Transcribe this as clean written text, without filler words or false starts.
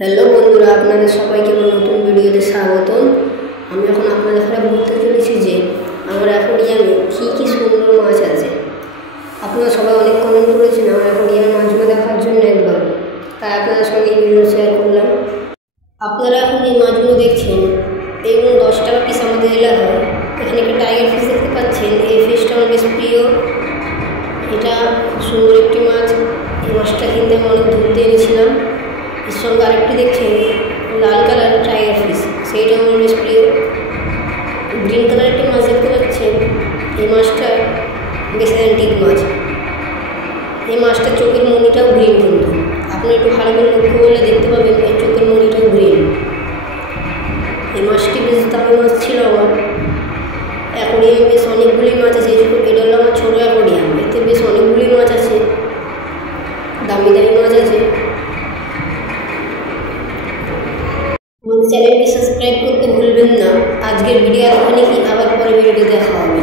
Hello বন্ধুরা, আপনাদের সবাইকে আমার নতুন ভিডিওতে স্বাগতম। আমি এখন আপনাদের সাথে বলতে চলেছি যে আমার অ্যাকোরিয়ামে কী সুন্দর মাছ আছে। আপনারা সবাই অনেক কমেন্ট করেছেন আমার অ্যাকোরিয়ামের মাছগুলো দেখার জন্য একবার, তাই আপনাদের সঙ্গে এই ভিডিও শেয়ার করলাম। আপনারা এখন এই মাছগুলো দেখছেন, এইগুলো 10 টাকা পিস আমাদের এলাকায়। এখানে একটা টাইগার ফিশ দেখতে পাচ্ছেন, এই ফিশটা আমার বেশ প্রিয়। এটা খুব সুন্দর একটি মাছ। এই মাছটা কিনতে আমি অনেক দূর দিয়ে এনেছিলাম। এর সঙ্গে আরেকটি দেখছেন লাল কালার টাইগার ফিশ, সেইটা আমার বেশ প্রিয়। গ্রিন কালার একটি মাছ দেখতে পাচ্ছেন, এই মাছটা বেশ অ্যান্টিক মাছ। এই মাছটার চোখের মণিটাও গ্রিন, কিন্তু আপনি একটু ভালো করে লক্ষ্য করলে দেখতে পাবেন এই চোখের মণিটাও গ্রিন। এই মাছটি বেশ দামি মাছ ছিল আমার অ্যাকোরিয়ামে। বেশ অনেকগুলি মাছ আছে। এটা হলো আমার ছোটো অ্যাকোরিয়াম, এতে বেশ অনেকগুলি মাছ আছে, দামি দামি মাছ আছে। আমাদের চ্যানেলটি সাবস্ক্রাইব করতে ভুলবেন না। আজকের ভিডিও এখানে কি, আবার পরে ভিডিওতে দেখা হবে।